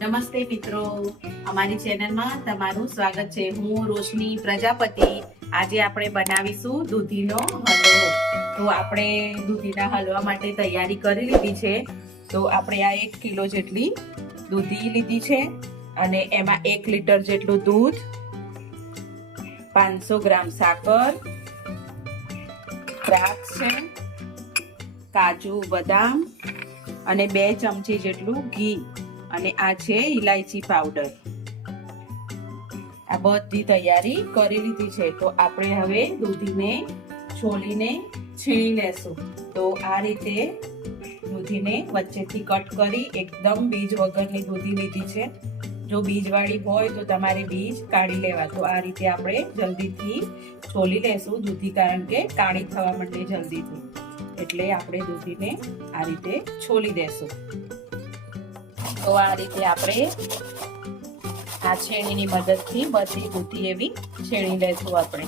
નમસ્તે મિત્રો. અમારી ચેનલમાં તમારું સ્વાગત છે. હું રોશની પ્રજાપતિ. આજે આપણે બનાવીશું દૂધીનો હલવો. તો આપણે દૂધીના હલવા માટે તૈયારી કરી લીધી છે. તો આપણે આ એક કિલો જેટલી દૂધી લીધી છે અને એમાં એક લીટર જેટલું દૂધ, પાંચસો ગ્રામ સાકર, દ્રાક્ષ છે, કાજુ, બદામ અને બે ચમચી જેટલું ઘી. અને આ છે ઇલાયચી પાવડર. આ બધી તૈયારી કરી લીધી છે. તો આપણે હવે દૂધીને છોલીને છીણી લેશું. તો આ રીતે દૂધીને વચ્ચેથી કટ કરી એકદમ બીજ વગરની દૂધી લીધી છે. જો બીજવાળી હોય તો તમારે બીજ કાઢી લેવા. તો આ રીતે આપણે જલ્દીથી છોલી લેશું દૂધી, કારણ કે કાળી થવા માંડે જલ્દીથી. એટલે આપણે દૂધીને આ રીતે છોલી દેશું. તો આ રીતે આપણે આ છેણીની મદદથી બધી દૂધી એવી છેણી લેશું આપણે.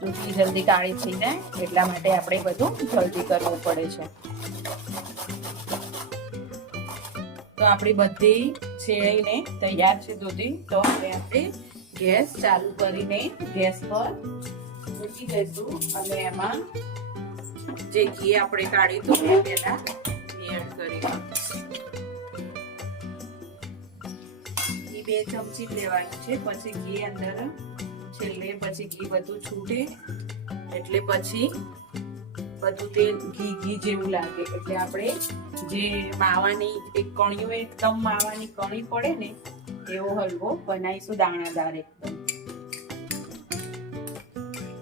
દૂધી જલ્દી કાળી થઈ જાય, એટલા માટે આપણે બધું જલ્દી કરવું પડે છે. તો આપણી બધી છેણીને તૈયાર છે દૂધી, તો હવે આપણે ગેસ ચાલુ કરીને ગેસ પર મૂકી દઈશું અને એમાં જે ઘી આપણે કાઢ્યું હતું એ પહેલા બે ચમચી લેવાનું છે. પછી ઘી અંદર છેલ્લે પછી ઘી બધું છૂટે. એટલે પછી બધું તે ઘી ઘી જેવું લાગે. એટલે આપણે જે માવાની એક કણીઓ એકદમ માવાની કણી પડે ને, એવો હલવો બનાવીશું દાણાદાર એકદમ.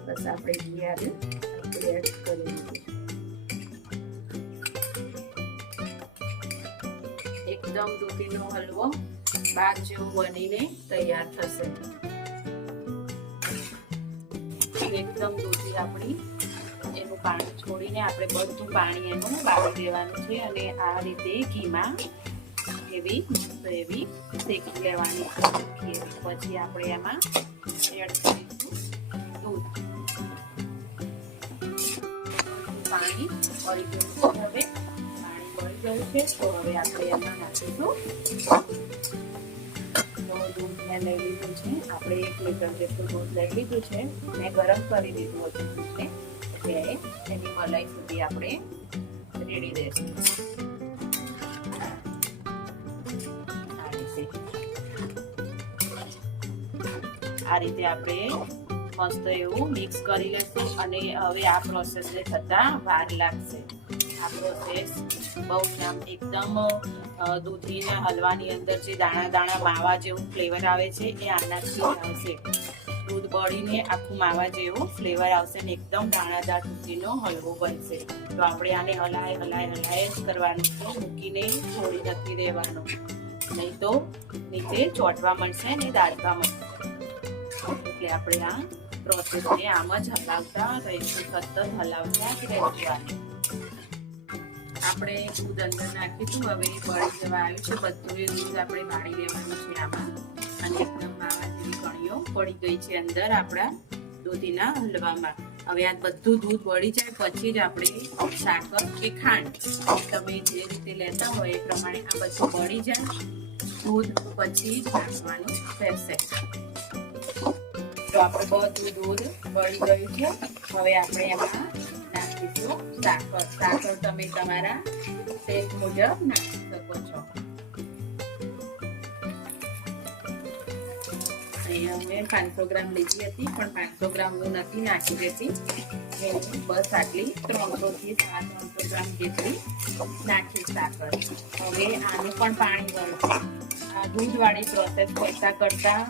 બસ આપણે ઘી આવે એડ કરી દીધું. એકદમ દૂધીનો હલવો બાગ જેવો બનીને તૈયાર થશે. એકદમ દૂધી આપણી એનું પાણી છોડીને આપણે બધું પાણી એનું બાળી દેવાનું છે અને આ રીતે ઘીમાં એવી એવી શેકી લેવાની છે પછી આપણે એમાં એડ કરીશું દૂધ. પાણી પડી ગયું. હવે હવે આપણે એમાં નાખીશું મેં લઈ લીધું છે આપણે એક લીટર જેટલું દૂધ લઈ લીધું છે મેં ગરમ કરી દીધું હતું દૂધને એટલે એની મલાઈ સુધી આપણે રેડી દઈશું આ રીતે આપણે મસ્ત એવું મિક્સ કરી લેશું અને હવે આ પ્રોસેસને થતા વાર લાગશે આ પ્રોસેસ બહુ જ આમ એકદમ દૂધીના હલવાની અંદર જે દાણા દાણા માવા જેવું ફ્લેવર આવે છે, એ આનાથી આવશે. દૂધ બળીને આખું માવા જેવું ફ્લેવર આવશે ને એકદમ દાણાદાર દૂધીનો હલવો બનશે. તો આપણે આને હલાય હલાય હલાય જ કરવાનું. છે મૂકીને છોડી નથી દેવાનું. નહીં તો નીચે ચોટવા મળશે ને દાળવા મળશે એટલે આપણે આ પ્રોસેસને આમ જ હલાવતા રહીશું. સતત હલાવતા જ રહેવાનું. આપણે દૂધ અંદર નાખીશું હવે બળી જવા આવ્યું છે. બધું દૂધ આપણે બાળી લેવાનું છે આમાં. અને એકદમ માવા જેવી કણીઓ પડી ગઈ છે અંદર આપણા દૂધીના હલવામાં. હવે આ બધું દૂધ વળી જાય પછી જ આપણે સાકર કે ખાંડ તમે જે રીતે લેતા હોય એ પ્રમાણે આ બધું વળી જાય. દૂધ પછી જ નાખવાનું રહેશે. તો આપણે બધું દૂધ વળી ગયું છે. હવે આપણે એમાં નાખીશું. સાકર સાકર તમે તમારા ટેસ્ટ મુજબ નાખી શકો છો. અહીંયા મેં પાંચસો ગ્રામ લીધી હતી, પણ પાંચસો ગ્રામ નથી નાખી દેતી. બસ આટલી ત્રણસો થી ત્રણસો ગ્રામ જેટલી નાખી સાકર. હવે આનું પણ પાણી વળશે આ દૂધવાળી પ્રોસેસ કરતા કરતા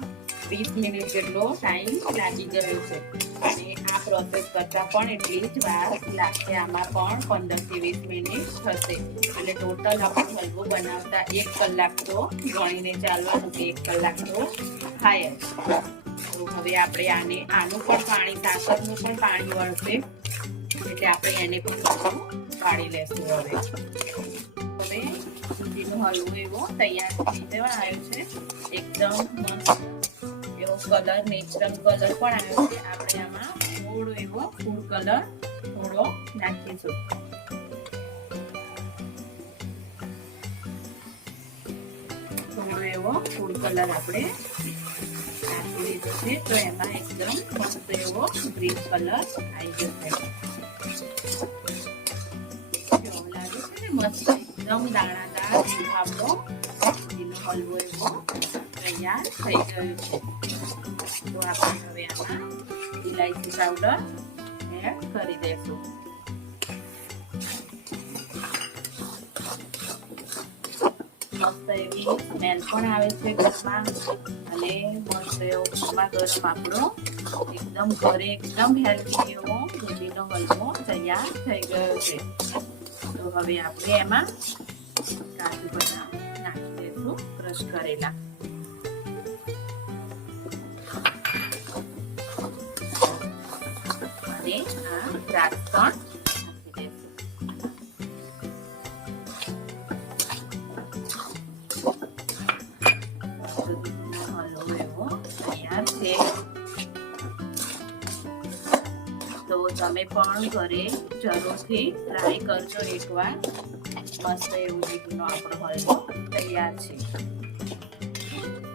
વીસ મિનિટ જેટલો ટાઈમ લાગી ગયો છે. અને આ પ્રોસેસ કરતાં પણ એટલી જ વાર લાગશે. આમાં પણ પંદરથી વીસ મિનિટ થશે. એટલે ટોટલ આપણે હલવો બનાવતા એક કલાક તો ગણીને ચાલવાનું કે એક કલાક તો થાય તો હવે આપણે આને, આનું પણ પાણી, સાકરનું પણ પાણી વળશે. એટલે આપણે એને પણ કાઢી લેશું હવે. હવે સુધીનો હલવો એવો તૈયાર થઈ જવા આવ્યો છે. એકદમ મસ્ત કલર નેચરલ કલર પણ આવ્યો છે. આપણે આમાં થોડો એવો ફૂડ કલર થોડો નાખીશું. એવો ફૂડ કલર આપણે તો એમાં એકદમ મસ્ત એવો ગ્રીન કલર આવી જશે મસ્ત એકદમ દાણાદાર આપણો લીલો હલવો એવો તૈયાર થઈ ગયો છે તો આપણે હવે આમાં ઇલાયચી પાવડર એડ કરી દઈશું મસ્ત એવી સ્મેલ પણ આવે છે ઘરમાં અને મસ્ત એવો ગરમા ગરમ આપણો એકદમ ઘરે એકદમ હેલ્ધી એવો દૂધીનો હલવો તૈયાર થઈ ગયો છે તો હવે આપણે એમાં કાજુ બદામ નાખી દેશું ક્રશ કરેલા. અને આ દ્રાક્ષ તમે પણ ઘરે જરૂરથી ટ્રાય કરજો એકવાર. મસ્ત એવું દૂધીનો આપણો હલવો તૈયાર છે.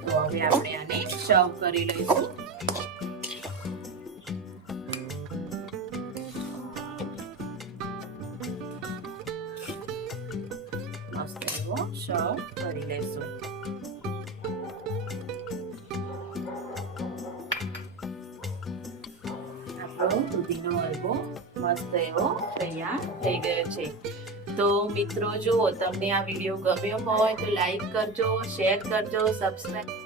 તો હવે આપણે આને સર્વ કરી લઈશું. મસ્ત એવો સર્વ કરી લઈશું. આપણો દૂધીનો હલવો મસ્ત એવો તૈયાર થઈ ગયો છે. તો મિત્રો જો તમને આ વીડિયો ગમ્યો હોય તો લાઈક કરજો, શેર કરજો સબસ્ક્રાઈબ